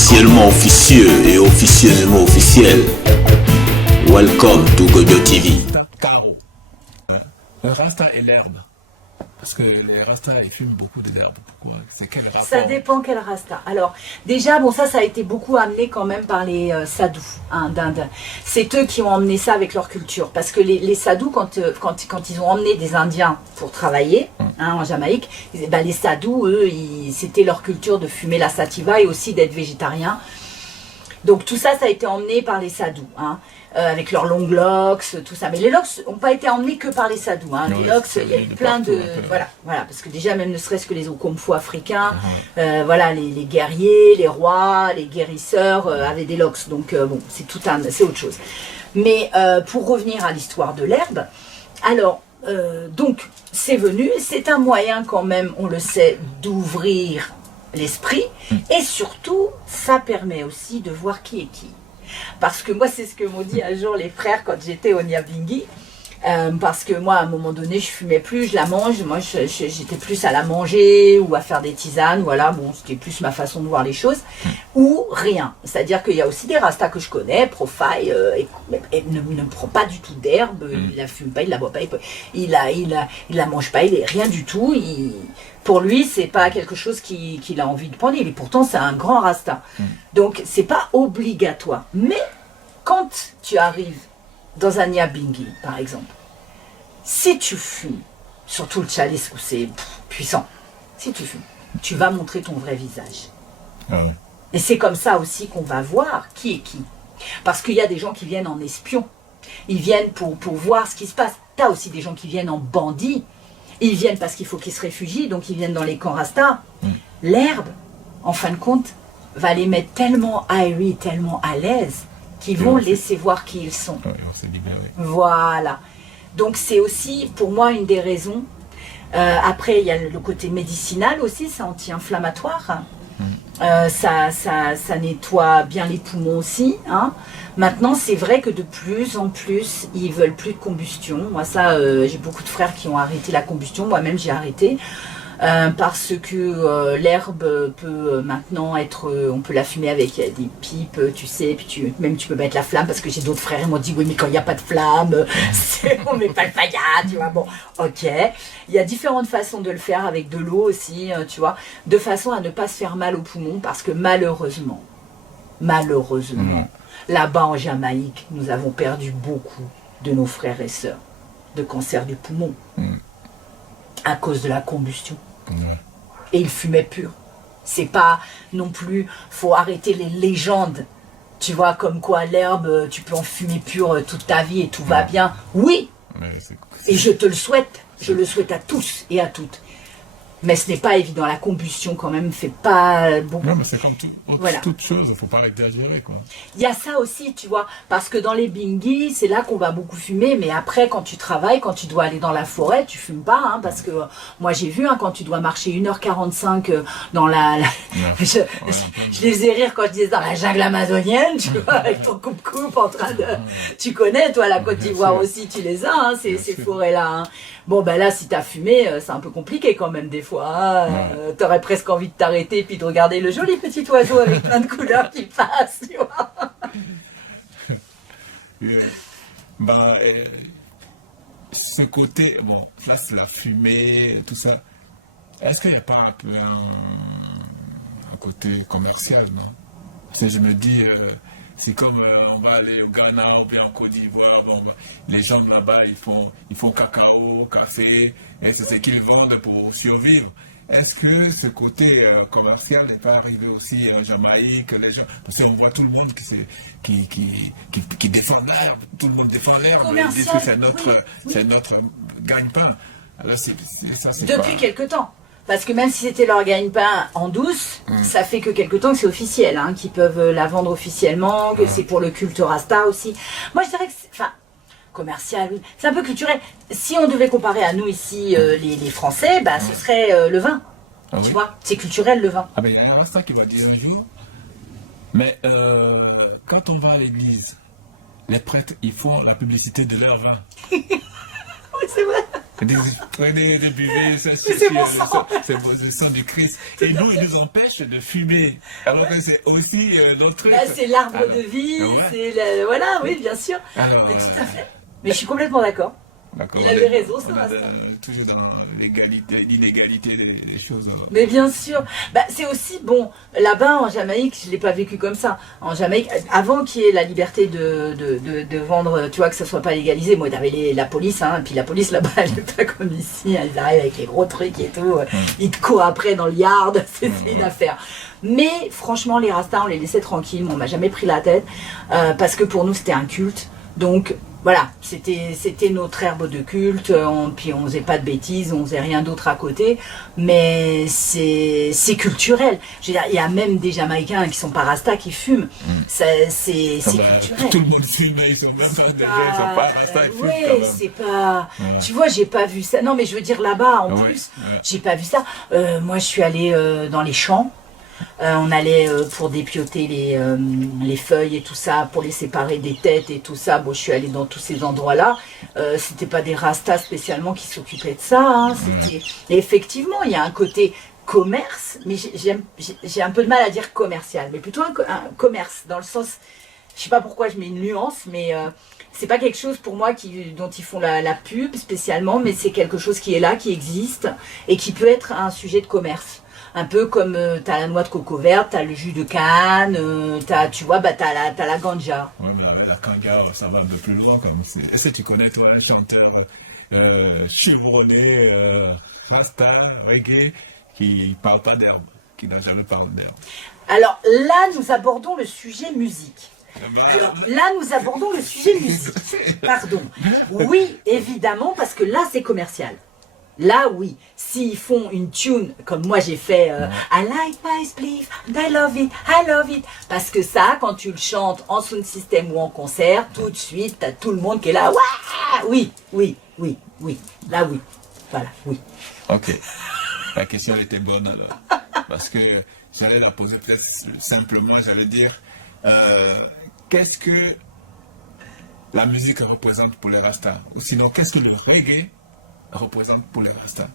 Officiellement officieux et officieusement officiel. Welcome to Godio TV. Caro. Le rasta et l'herbe. Parce que les rastas, ils fument beaucoup de l'herbe. C'est quel rapport? Ça dépend quel rasta. Alors, déjà, bon, ça a été beaucoup amené quand même par les sadhus d'Inde. C'est eux qui ont emmené ça avec leur culture. Parce que les sadhus, quand ils ont emmené des Indiens pour travailler en Jamaïque, les sadhus, eux, c'était leur culture de fumer la sativa et aussi d'être végétarien. Donc tout ça, ça a été emmené par les sadhus, avec leurs longs locks, tout ça. Mais les locks n'ont pas été emmenés que par les sadhus. Les locks, il y a eu plein de... Voilà, parce que déjà, même ne serait-ce que les Okomfo africains, voilà, les guerriers, les rois, les guérisseurs avaient des locks. Donc bon, c'est autre chose. Mais pour revenir à l'histoire de l'herbe, alors, donc, c'est venu, c'est un moyen quand même, on le sait, d'ouvrir l'esprit, et surtout ça permet aussi de voir qui est qui, parce que moi c'est ce que m'ont dit un jour les frères quand j'étais au Nyabinghi, parce que moi à un moment donné je fumais plus, je la mange, moi j'étais plus à la manger ou à faire des tisanes, voilà, bon c'était plus ma façon de voir les choses, ou rien, c'est à dire qu'il y a aussi des rastas que je connais, Profile, et ne prend pas du tout d'herbe, il la fume pas, il la boit pas, il la mange pas, il est rien du tout, pour lui, c'est pas quelque chose qu'il a envie de prendre. Et pourtant, c'est un grand rasta. Donc, c'est pas obligatoire. Mais quand tu arrives dans un Nyabinghi, par exemple, si tu fumes, surtout le chalice où c'est puissant, si tu fumes, tu vas montrer ton vrai visage. Et c'est comme ça aussi qu'on va voir qui est qui. Parce qu'il y a des gens qui viennent en espion. Ils viennent pour voir ce qui se passe. Tu as aussi des gens qui viennent en bandit. Ils viennent parce qu'il faut qu'ils se réfugient, donc ils viennent dans les camps Rasta. L'herbe, en fin de compte, va les mettre tellement aéris, tellement à l'aise, qu'ils vont laisser voir qui ils sont. Voilà. Donc c'est aussi, pour moi, une des raisons. Après, il y a le côté médicinal aussi, c'est anti-inflammatoire. Ça nettoie bien les poumons aussi. Maintenant, c'est vrai que de plus en plus, ils veulent plus de combustion. Moi, j'ai beaucoup de frères qui ont arrêté la combustion. Moi-même, j'ai arrêté. Parce que l'herbe peut maintenant être... on peut la fumer avec des pipes, tu sais, puis même tu peux mettre la flamme, parce que j'ai d'autres frères, ils m'ont dit, oui, mais quand il n'y a pas de flamme, on met pas le faya, tu vois, bon, ok. Il y a différentes façons de le faire, avec de l'eau aussi, tu vois, de façon à ne pas se faire mal aux poumons, parce que malheureusement, là-bas en Jamaïque, nous avons perdu beaucoup de nos frères et sœurs de cancer du poumon, à cause de la combustion. Et il fumait pur. C'est pas non plus, faut arrêter les légendes, tu vois, comme quoi l'herbe, tu peux en fumer pur toute ta vie et tout va bien. Oui, et je te le souhaite, je le souhaite à tous et à toutes. Mais ce n'est pas évident, la combustion quand même fait pas beaucoup. Non, mais c'est comme toute chose, il ne faut pas l'exagérer, quoi. Il y a ça aussi, tu vois, parce que dans les bingis, c'est là qu'on va beaucoup fumer, mais après, quand tu travailles, quand tu dois aller dans la forêt, tu fumes pas, parce que moi j'ai vu, quand tu dois marcher 1h45 dans je les faisais rire quand je disais dans la jungle amazonienne, tu vois, avec ton coupe-coupe en train de... Tu connais, toi, la Côte d'Ivoire aussi, tu les as, ces forêts-là. Bon, ben là, si t'as fumé, c'est un peu compliqué quand même des fois. T'aurais presque envie de t'arrêter puis de regarder le joli petit oiseau avec plein de couleurs qui passe, tu vois. Ce côté, bon, là c'est la fumée, tout ça. Est-ce qu'il n'y a pas un peu un côté commercial, non? Parce que je me dis... c'est comme on va aller au Ghana ou bien en Côte d'Ivoire, les gens de là-bas ils font cacao, café, et c'est ce qu'ils vendent pour survivre. Est-ce que ce côté commercial n'est pas arrivé aussi en Jamaïque, les gens, parce qu'on voit tout le monde qui défend l'herbe, tout le monde défend l'herbe, ils disent que c'est notre gagne-pain. Alors c'est depuis quelque temps. Parce que même si c'était leur gagne-pain en douce, ça fait que quelque temps que c'est officiel, qu'ils peuvent la vendre officiellement, que c'est pour le culte Rasta aussi. Moi je dirais que c'est, commercial, oui. C'est un peu culturel. Si on devait comparer à nous ici, les Français, ce serait le vin. Tu vois, c'est culturel le vin. Ah ben il y a un Rasta qui va dire un jour, mais quand on va à l'église, les prêtres, ils font la publicité de leur vin. Oui, c'est vrai. Prenez des buvez, ça C'est mon sang. c'est le sang du Christ. Et nous, ils nous empêchent de fumer. Alors que c'est aussi notre truc. Bah, c'est l'arbre de vie, ouais. c'est voilà, oui, bien sûr. Alors, Mais tout à fait. Mais je suis complètement d'accord. d'accord, Il avait raison, ça on va, est ça. toujours dans l'inégalité des choses. Mais bien sûr, bah, c'est aussi bon. Là-bas en Jamaïque, je l'ai pas vécu comme ça. En Jamaïque, avant qu'il y ait la liberté de vendre, tu vois, que ça soit pas légalisé, moi, t'avais la police, hein, puis la police là-bas, elle est pas comme ici. Hein, ils arrivent avec les gros trucs et tout. Ils te courent après dans le yard, c'est une affaire. Mais franchement, les Rastas, on les laissait tranquilles. On m'a jamais pris la tête parce que pour nous, c'était un culte. Donc voilà, c'était notre herbe de culte, puis on faisait pas de bêtises, on faisait rien d'autre à côté, mais c'est culturel. Je veux dire, il y a même des Jamaïcains qui sont pas rastas qui fument. C'est culturel. Tout le monde fume, ils sont même pas des gens, ils sont pas rastas, ils fument quand Oui, même. c'est pas. Voilà. Tu vois, j'ai pas vu ça. Non, mais je veux dire là-bas en Ouais, plus, ouais. j'ai pas vu ça. Moi, je suis allée dans les champs. On allait pour dépioter les feuilles et tout ça, pour les séparer des têtes et tout ça. Bon, je suis allée dans tous ces endroits-là. C'était pas des rastas spécialement qui s'occupaient de ça. Hein. Et effectivement, il y a un côté commerce, mais j'ai un peu de mal à dire commercial, mais plutôt un commerce dans le sens. Je sais pas pourquoi je mets une nuance, mais c'est pas quelque chose pour moi dont ils font la pub spécialement, mais c'est quelque chose qui est là, qui existe et qui peut être un sujet de commerce. Un peu comme t'as la noix de coco verte, t'as le jus de canne, tu vois, bah t'as la ganja. Ouais, mais avec la kanga, ça va un peu plus loin. Est-ce que tu connais, toi, un chanteur chevronné, rasta, reggae, qui parle pas d'herbe, qui n'a jamais parlé d'herbe? Alors là, nous abordons le sujet musique. Bah, Alors là, nous abordons le sujet musique. Pardon. Oui, évidemment, parce que là, c'est commercial. Là, oui. S'ils font une tune, comme moi j'ai fait I like my spliff, I love it. Parce que ça, quand tu le chantes en sound system ou en concert, tout de suite, t'as tout le monde qui est là. Ouah, oui. Là, oui. Voilà, oui. ok. La question était bonne alors. Parce que j'allais la poser peut-être simplement, j'allais dire qu'est-ce que la musique représente pour les Rastas? Ou sinon, qu'est-ce que le reggae représente pour les Rastas?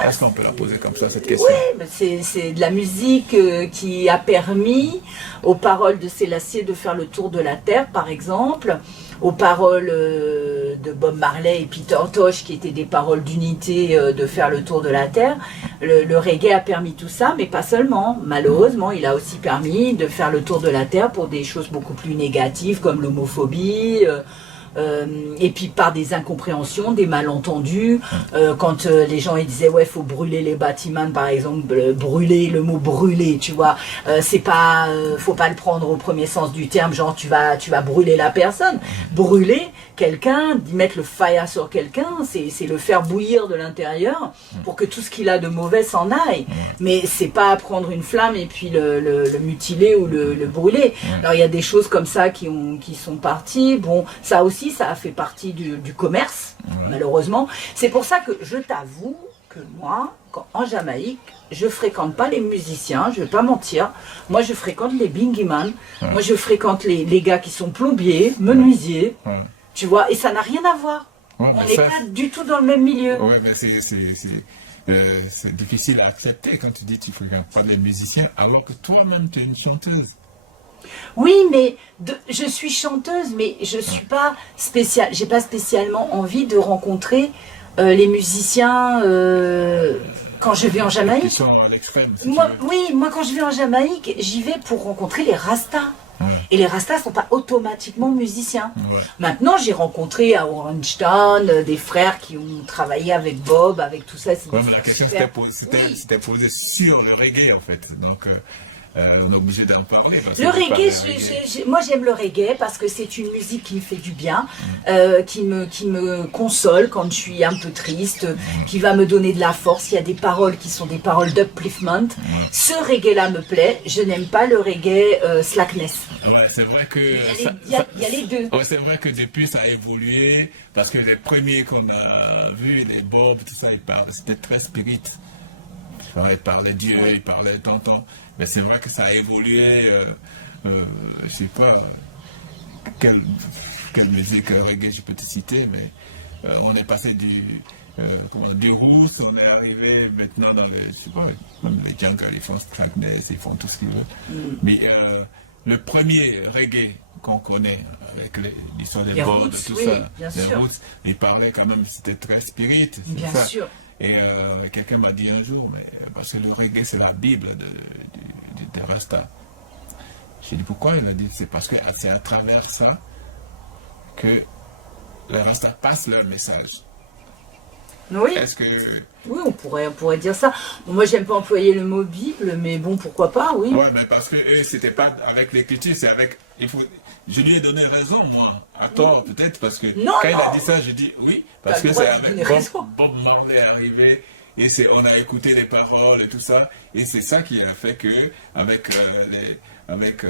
Est-ce qu'on peut la poser comme ça, cette question? Oui, mais c'est de la musique qui a permis aux paroles de Sélassié de faire le tour de la Terre, par exemple, aux paroles de Bob Marley et Peter Tosh, qui étaient des paroles d'unité de faire le tour de la Terre. Le reggae a permis tout ça, mais pas seulement. Malheureusement, il a aussi permis de faire le tour de la Terre pour des choses beaucoup plus négatives, comme l'homophobie, et puis par des incompréhensions, des malentendus, quand les gens ils disaient ouais faut brûler les bâtiments par exemple, brûler, le mot brûler, tu vois, c'est pas, faut pas le prendre au premier sens du terme, genre tu vas brûler la personne. Brûler quelqu'un, d'y mettre le fire sur quelqu'un, c'est le faire bouillir de l'intérieur pour que tout ce qu'il a de mauvais s'en aille. Mais c'est pas prendre une flamme et puis le mutiler ou le brûler. Alors il y a des choses comme ça qui sont parties. Bon, ça aussi, ça a fait partie du commerce, malheureusement. C'est pour ça que je t'avoue que moi, en Jamaïque, je fréquente pas les musiciens, je vais pas mentir. Moi, je fréquente les bingyman. Moi, je fréquente les gars qui sont plombiers, menuisiers. Tu vois, et ça n'a rien à voir. Ouais, On n'est pas du tout dans le même milieu. Oui, mais c'est difficile à accepter quand tu dis que tu ne fréquentes pas les musiciens, alors que toi-même, tu es une chanteuse. Oui, mais je suis chanteuse, mais je suis pas j'ai pas spécialement envie de rencontrer les musiciens quand je vais en Qui Jamaïque. sont à l'extrême. Moi quand je vais en Jamaïque, j'y vais pour rencontrer les Rastas. Et les Rastas sont pas automatiquement musiciens. Maintenant, j'ai rencontré à Orangetown des frères qui ont travaillé avec Bob, avec tout ça. Mais la question c'était posée sur le reggae en fait. Donc on est obligé d'en parler. Le reggae, moi j'aime le reggae parce que c'est une musique qui me fait du bien, qui me console quand je suis un peu triste, qui va me donner de la force. Il y a des paroles qui sont des paroles d'upliftment. Ce reggae-là me plaît. Je n'aime pas le reggae slackness. Ouais, c'est vrai que il y a les deux. Ouais, c'est vrai que depuis ça a évolué parce que les premiers qu'on a vus, les Bob, tout ça, c'était très spirit. Ils parlaient Dieu, ils parlaient tonton. Mais c'est vrai que ça a évolué. Je sais pas quelle musique reggae je peux te citer, mais on est passé du roots, on est arrivé maintenant dans le, je sais pas, même les jungle, ils font Strackness, ils font tout ce qu'ils veulent. Mais le premier reggae qu'on connaît, avec l'histoire des bords, tout ça, les roots, ils parlaient quand même, c'était très spirit. Bien ça. sûr. Et quelqu'un m'a dit un jour, mais parce que le reggae c'est la Bible de Rasta. J'ai dit pourquoi? Il a dit c'est parce que c'est à travers ça que les Rasta passent leur message. Oui. Est-ce que... Oui, on pourrait dire ça. Bon, moi, j'aime pas employer le mot Bible, mais bon, pourquoi pas, oui. Ouais, mais parce que c'était pas avec l'écriture, c'est avec... Je lui ai donné raison, moi, à tort peut-être, parce que non, quand il a dit ça, je dis oui, parce que c'est avec Bob Marley arrivé, et on a écouté les paroles et tout ça, et c'est ça qui a fait que, avec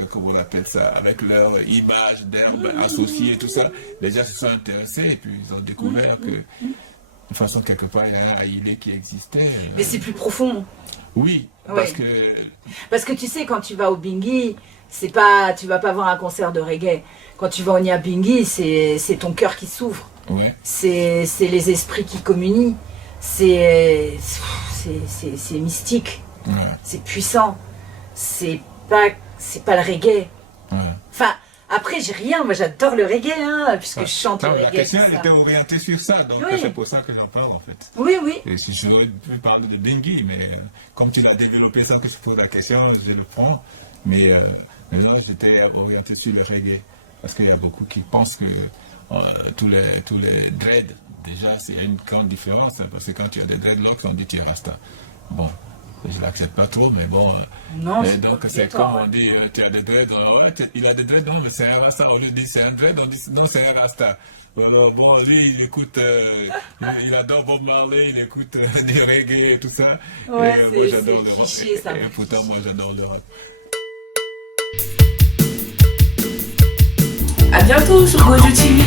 comment on appelle ça, avec leur image d'herbe associée et tout ça, les gens se sont intéressés, et puis ils ont découvert que, de façon, quelque part, il y a un Haïlé qui existait. Mais c'est plus profond. Oui, parce que tu sais, quand tu vas au Bingi, c'est pas, tu vas pas voir un concert de reggae. Quand tu vas au Nyabinghi, c'est ton cœur qui s'ouvre. Ouais. C'est les esprits qui communient. C'est mystique. Ouais. C'est puissant. C'est pas le reggae. Ouais. Enfin, après, j'ai rien. Moi, j'adore le reggae, hein, puisque je chante le reggae. La question était orientée sur ça, donc c'est pour ça que j'en parle, en fait. Oui, oui. Et si je veux parler de Bingi, mais comme tu l'as développé sans que je pose la question, je le prends. Mais là, j'étais orienté sur le reggae. Parce qu'il y a beaucoup qui pensent que tous les dreads, déjà, c'est une grande différence. Hein, parce que quand tu as des dreadlocks, on dit tu es rasta. Bon, je ne l'accepte pas trop, mais bon. Non, donc, c'est comme on dit, tu as des dreads. Ouais, il a des dreads, non, mais c'est un rasta. On lui dit c'est un dread, on dit non, c'est un rasta. Alors, bon, lui, il écoute, il adore Bob Marley, il écoute du reggae et tout ça. Ouais, et moi, j'adore le rap. Et pourtant, moi, j'adore le rap. À bientôt sur Gojo TV.